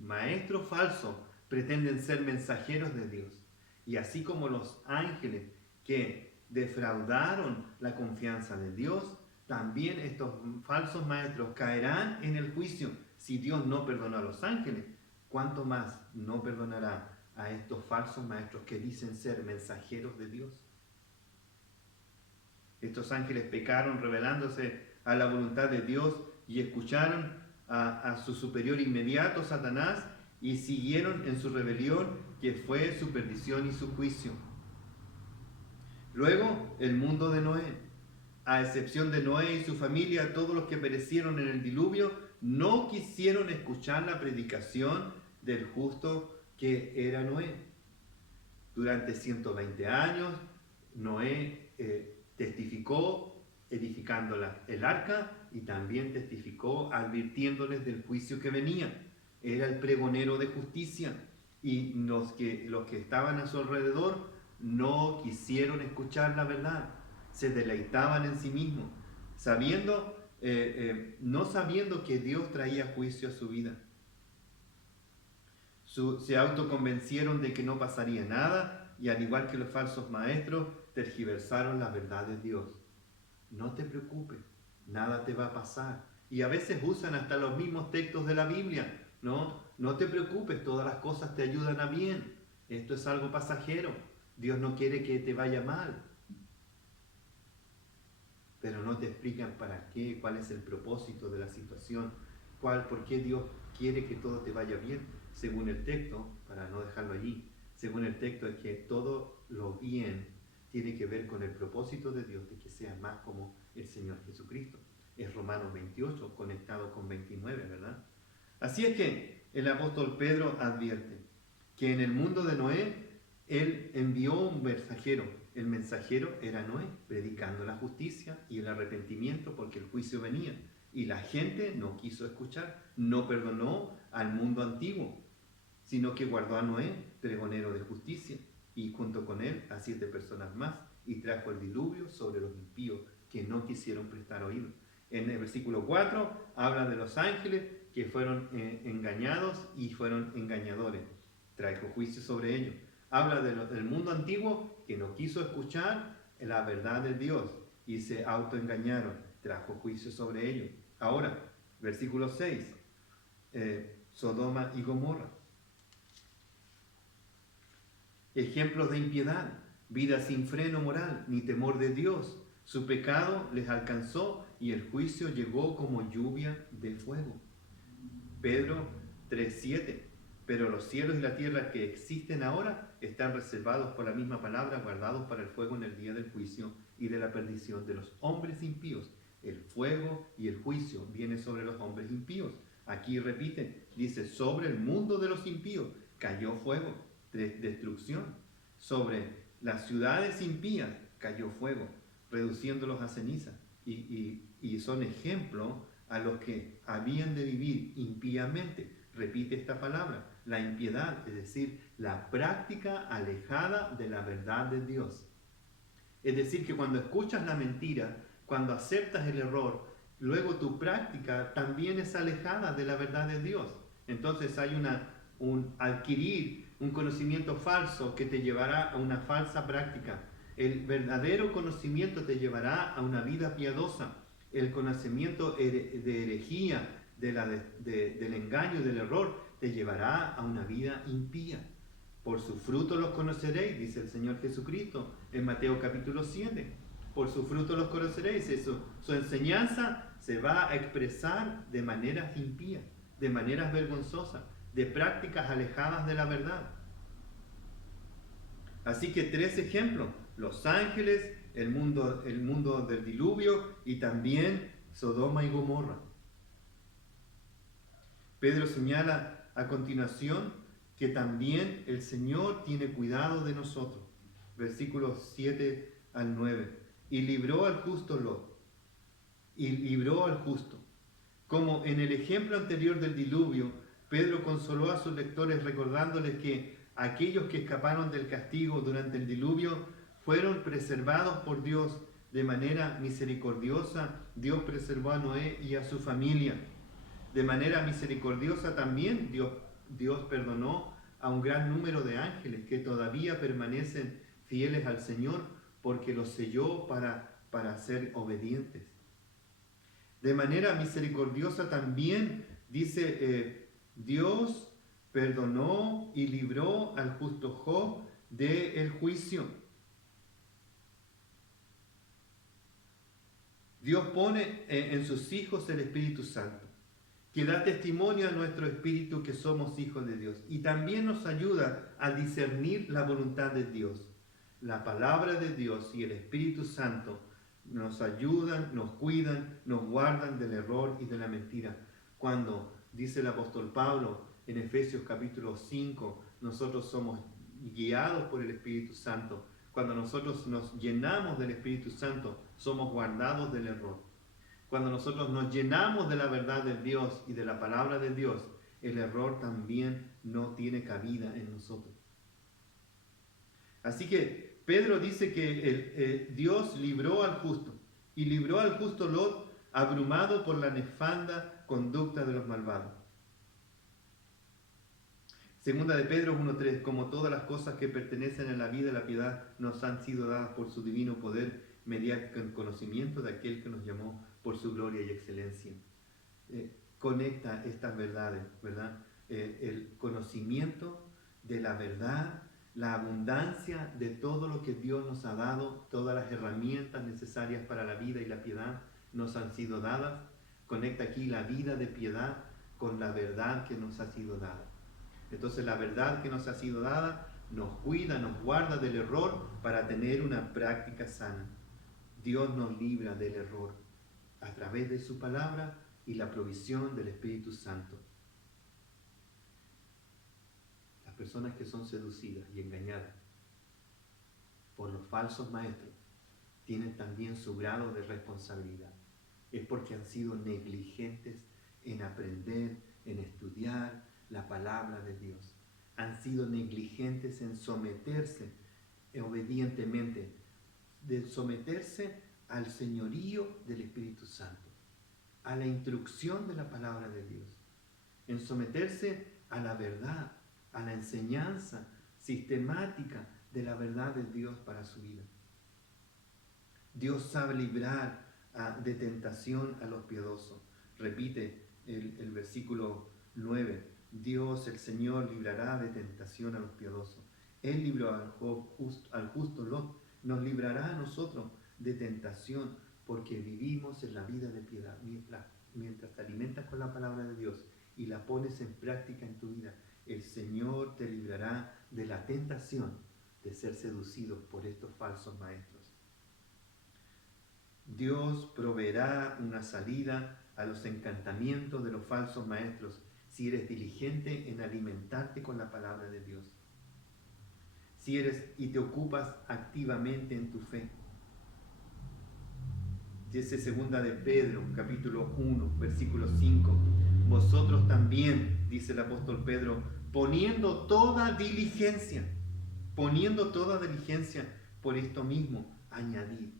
maestros falsos pretenden ser mensajeros de Dios. Y así como los ángeles que defraudaron la confianza de Dios, también estos falsos maestros caerán en el juicio. Si Dios no perdonó a los ángeles, ¿cuánto más no perdonará a estos falsos maestros que dicen ser mensajeros de Dios? Estos ángeles pecaron rebelándose a la voluntad de Dios y escucharon a su superior inmediato, Satanás, y siguieron en su rebelión, que fue su perdición y su juicio. Luego, el mundo de Noé. A excepción de Noé y su familia, todos los que perecieron en el diluvio no quisieron escuchar la predicación del justo que era Noé. Durante 120 años, Noé testificó edificando el arca y también testificó advirtiéndoles del juicio que venía. Era el pregonero de justicia y los que estaban a su alrededor no quisieron escuchar la verdad, se deleitaban en sí mismos, no sabiendo que Dios traía juicio a su vida. Se autoconvencieron de que no pasaría nada y, al igual que los falsos maestros, tergiversaron la verdad de Dios. No te preocupes, nada te va a pasar. Y a veces usan hasta los mismos textos de la Biblia. No te preocupes, todas las cosas te ayudan a bien. Esto es algo pasajero. Dios no quiere que te vaya mal. Pero no te explican para qué, cuál es el propósito de la situación, por qué Dios quiere que todo te vaya bien. Según el texto, para no dejarlo allí, según el texto es que todo lo bien tiene que ver con el propósito de Dios de que sea más como el Señor Jesucristo. Es Romanos 28 conectado con 29, ¿verdad? Así es que el apóstol Pedro advierte que en el mundo de Noé, él envió un mensajero. El mensajero era Noé, predicando la justicia y el arrepentimiento porque el juicio venía. Y la gente no quiso escuchar, no perdonó al mundo antiguo, sino que guardó a Noé, pregonero de justicia, y junto con él a 7 personas más, y trajo el diluvio sobre los impíos que no quisieron prestar oído. En el versículo 4 habla de los ángeles que fueron engañados y fueron engañadores. Trajo juicio sobre ellos. Habla del mundo antiguo que no quiso escuchar la verdad de Dios y se autoengañaron. Trajo juicio sobre ellos. Ahora, versículo 6, Sodoma y Gomorra. Ejemplos de impiedad, vida sin freno moral, ni temor de Dios. Su pecado les alcanzó y el juicio llegó como lluvia de fuego. Pedro 3:7. Pero los cielos y la tierra que existen ahora están reservados por la misma palabra, guardados para el fuego en el día del juicio y de la perdición de los hombres impíos. El fuego y el juicio viene sobre los hombres impíos. Aquí repite, dice, sobre el mundo de los impíos cayó fuego, destrucción. Sobre las ciudades impías cayó fuego, reduciéndolos a ceniza. Y son ejemplo a los que habían de vivir impíamente. Repite esta palabra, la impiedad, es decir, la práctica alejada de la verdad de Dios. Es decir, que cuando escuchas la mentira, cuando aceptas el error, luego tu práctica también es alejada de la verdad de Dios. Entonces hay un adquirir un conocimiento falso que te llevará a una falsa práctica. El verdadero conocimiento te llevará a una vida piadosa. El conocimiento de herejía, del engaño, del error, te llevará a una vida impía. Por sus frutos los conoceréis, dice el Señor Jesucristo en Mateo capítulo 7. Por sus frutos los conoceréis. Su enseñanza se va a expresar de maneras impías, de maneras vergonzosas, de prácticas alejadas de la verdad. Así que 3 ejemplos: los ángeles, el mundo del diluvio y también Sodoma y Gomorra. Pedro señala a continuación que también el Señor tiene cuidado de nosotros. Versículos 7 al 9. Y libró al justo Lot. Y libró al justo. Como en el ejemplo anterior del diluvio, Pedro consoló a sus lectores recordándoles que aquellos que escaparon del castigo durante el diluvio fueron preservados por Dios de manera misericordiosa. Dios preservó a Noé y a su familia. De manera misericordiosa también Dios perdonó a un gran número de ángeles que todavía permanecen fieles al Señor porque los selló para ser obedientes. De manera misericordiosa también, dice, Dios perdonó y libró al justo Job del juicio. Dios pone en sus hijos el Espíritu Santo, que da testimonio a nuestro espíritu que somos hijos de Dios, y también nos ayuda a discernir la voluntad de Dios. La palabra de Dios y el Espíritu Santo nos ayudan, nos cuidan, nos guardan del error y de la mentira. Cuando dice el apóstol Pablo en Efesios capítulo 5, nosotros somos guiados por el Espíritu Santo. Cuando nosotros nos llenamos del Espíritu Santo, somos guardados del error. Cuando nosotros nos llenamos de la verdad de Dios y de la palabra de Dios, el error también no tiene cabida en nosotros. Así que Pedro dice que Dios libró al justo, y libró al justo Lot abrumado por la nefanda conducta de los malvados. Segunda de Pedro 1:3, como todas las cosas que pertenecen a la vida y la piedad nos han sido dadas por su divino poder, mediante el conocimiento de aquel que nos llamó por su gloria y excelencia. Conecta estas verdades, ¿verdad? El conocimiento de la verdad, la abundancia de todo lo que Dios nos ha dado, todas las herramientas necesarias para la vida y la piedad nos han sido dadas. Conecta aquí la vida de piedad con la verdad que nos ha sido dada. Entonces la verdad que nos ha sido dada nos cuida, nos guarda del error para tener una práctica sana. Dios nos libra del error a través de su palabra y la provisión del Espíritu Santo. Las personas que son seducidas y engañadas por los falsos maestros tienen también su grado de responsabilidad. Es porque han sido negligentes en aprender, en estudiar la palabra de Dios. Han sido negligentes en someterse obedientemente, de someterse al señorío del Espíritu Santo, a la instrucción de la palabra de Dios, en someterse a la verdad, a la enseñanza sistemática de la verdad de Dios para su vida. Dios sabe librar de tentación a los piadosos. Repite el versículo 9. Dios, el Señor, librará de tentación a los piadosos. Él libró al justo Lot. Nos librará a nosotros de tentación porque vivimos en la vida de piedad. Mientras te alimentas con la palabra de Dios y la pones en práctica en tu vida, el Señor te librará de la tentación de ser seducidos por estos falsos maestros. Dios proveerá una salida a los encantamientos de los falsos maestros si eres diligente en alimentarte con la palabra de Dios. Si eres y te ocupas activamente en tu fe. Dice segunda de Pedro, capítulo 1, versículo 5. Vosotros también, dice el apóstol Pedro, poniendo toda diligencia por esto mismo, añadid.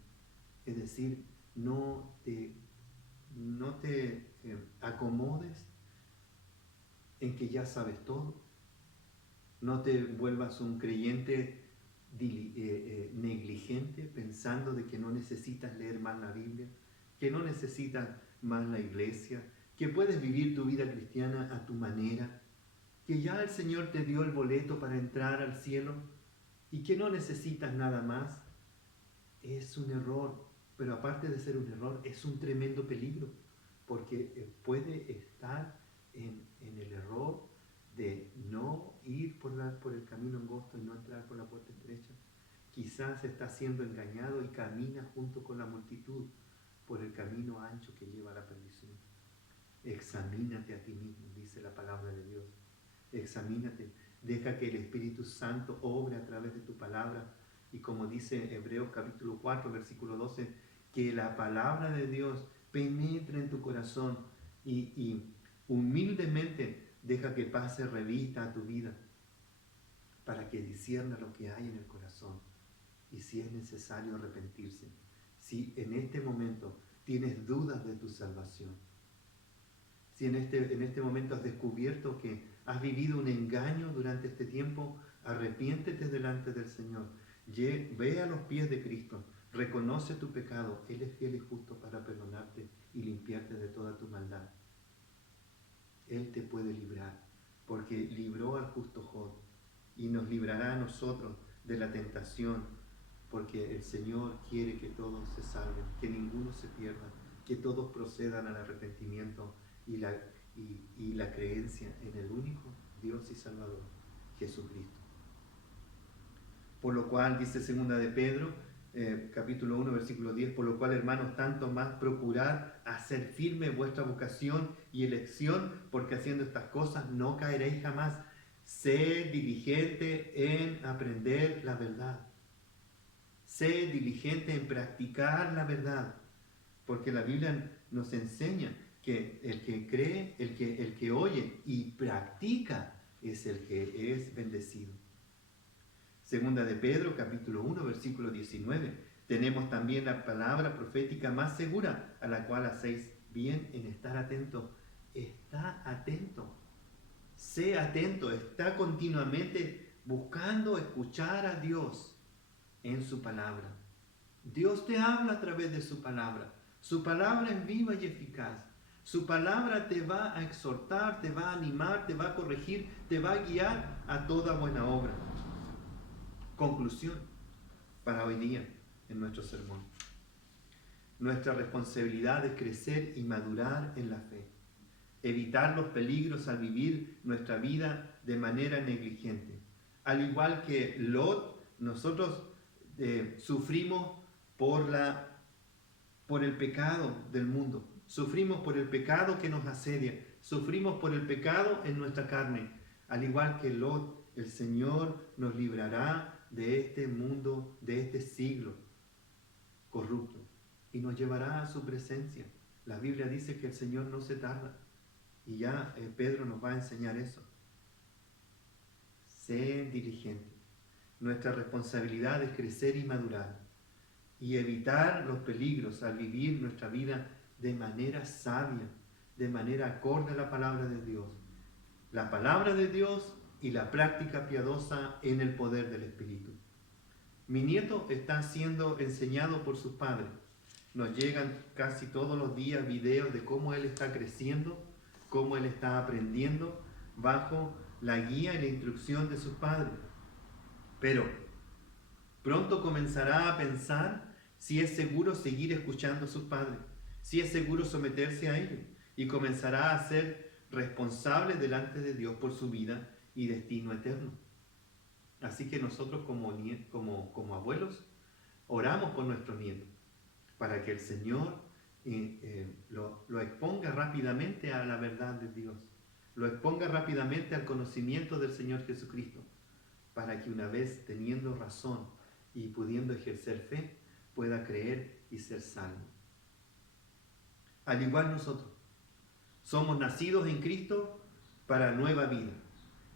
Es decir, no te no te acomodes en que ya sabes todo. No te vuelvas un creyente negligente pensando de que no necesitas leer más la Biblia, que no necesitas más la iglesia, que puedes vivir tu vida cristiana a tu manera, que ya el Señor te dio el boleto para entrar al cielo y que no necesitas nada más. Es un error, pero aparte de ser un error, es un tremendo peligro, porque puede estar en el error de no ir por el camino angosto y no entrar por la puerta estrecha. Quizás está siendo engañado y camina junto con la multitud por el camino ancho que lleva a la perdición. Examínate a ti mismo, dice la palabra de Dios. Examínate, deja que el Espíritu Santo obre a través de tu palabra. Y como dice Hebreos capítulo 4, versículo 12, que la palabra de Dios penetre en tu corazón y humildemente deja que pase revista a tu vida para que discierna lo que hay en el corazón y si es necesario arrepentirse. Si en este momento tienes dudas de tu salvación, si en este momento has descubierto que has vivido un engaño durante este tiempo, arrepiéntete delante del Señor. Ve a los pies de Cristo, reconoce tu pecado. Él es fiel y justo para perdonarte y limpiarte de toda tu maldad. Él te puede librar, porque libró al justo Job y nos librará a nosotros de la tentación, porque el Señor quiere que todos se salven, que ninguno se pierda, que todos procedan al arrepentimiento y la creencia en el único Dios y Salvador, Jesucristo. Por lo cual, dice 2 de Pedro, capítulo 1, versículo 10, por lo cual, hermanos, tanto más procurad hacer firme vuestra vocación y elección, porque haciendo estas cosas no caeréis jamás. Sé diligente en aprender la verdad. Sé diligente en practicar la verdad, porque la Biblia nos enseña que el que cree, el que oye y practica es el que es bendecido. Segunda de Pedro, capítulo 1, versículo 19. Tenemos también la palabra profética más segura, a la cual hacéis bien en estar atento. Está atento. Sé atento. Está continuamente buscando escuchar a Dios en su palabra. Dios te habla a través de su palabra. Su palabra es viva y eficaz. Su palabra te va a exhortar, te va a animar, te va a corregir, te va a guiar a toda buena obra. Conclusión para hoy día en nuestro sermón. Nuestra responsabilidad es crecer y madurar en la fe. Evitar los peligros al vivir nuestra vida de manera negligente. Al igual que Lot, nosotros sufrimos por el pecado del mundo. Sufrimos por el pecado que nos asedia. Sufrimos por el pecado en nuestra carne. Al igual que Lot, el Señor nos librará de este mundo, de este siglo corrupto, y nos llevará a su presencia. La Biblia dice que el Señor no se tarda, y ya Pedro nos va a enseñar eso. Sé diligente. Nuestra responsabilidad es crecer y madurar, y evitar los peligros al vivir nuestra vida de manera sabia, de manera acorde a la palabra de Dios. La palabra de Dios y la práctica piadosa en el poder del Espíritu. Mi nieto está siendo enseñado por sus padres. Nos llegan casi todos los días videos de cómo él está creciendo, cómo él está aprendiendo bajo la guía y la instrucción de sus padres. Pero pronto comenzará a pensar si es seguro seguir escuchando a sus padres, si es seguro someterse a ellos, y comenzará a ser responsable delante de Dios por su vida y destino eterno. Así que nosotros como abuelos oramos por nuestros nietos para que el Señor lo exponga rápidamente a la verdad de Dios, lo exponga rápidamente al conocimiento del Señor Jesucristo, para que una vez teniendo razón y pudiendo ejercer fe, pueda creer y ser salvo. Al igual nosotros, somos nacidos en Cristo para nueva vida.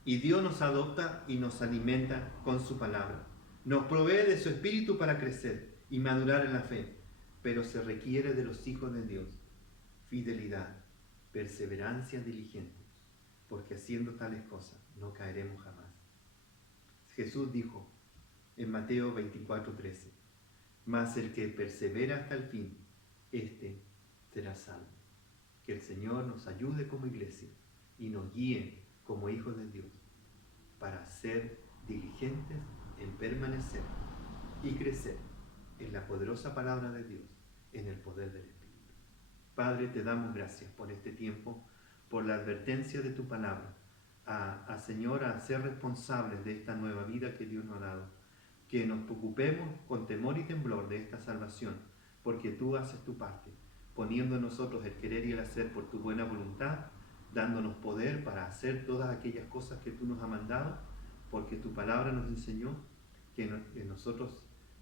Y Dios nos adopta y nos alimenta con su palabra. Nos provee de su espíritu para crecer y madurar en la fe, pero se requiere de los hijos de Dios. fidelidad, perseverancia diligente, porque haciendo tales cosas no caeremos jamás. Jesús dijo en Mateo 24:13, mas el que persevera hasta el fin, éste será salvo. Que el Señor nos ayude como iglesia y nos guíe como hijos de Dios para ser diligentes en permanecer y crecer en la poderosa palabra de Dios, en el poder del Espíritu. Padre, te damos gracias por este tiempo, por la advertencia de tu palabra, Señor, a ser responsables de esta nueva vida que Dios nos ha dado, que nos ocupemos con temor y temblor de esta salvación, porque tú haces tu parte, poniendo en nosotros el querer y el hacer por tu buena voluntad, dándonos poder para hacer todas aquellas cosas que tú nos has mandado, porque tu palabra nos enseñó que nosotros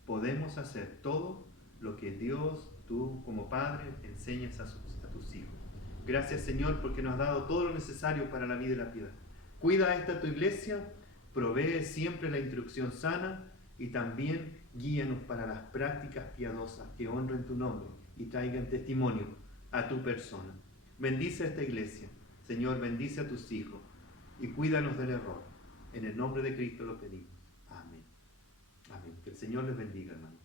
podemos hacer todo lo que Dios, tú como Padre, enseñas a tus hijos. Gracias, Señor, porque nos has dado todo lo necesario para la vida y la piedad. Cuida a esta tu iglesia, provee siempre la instrucción sana y también guíanos para las prácticas piadosas que honren tu nombre y traigan testimonio a tu persona. Bendice a esta iglesia, Señor, bendice a tus hijos y cuídanos del error. En el nombre de Cristo lo pedimos. Amén. Amén. Que el Señor les bendiga, hermano.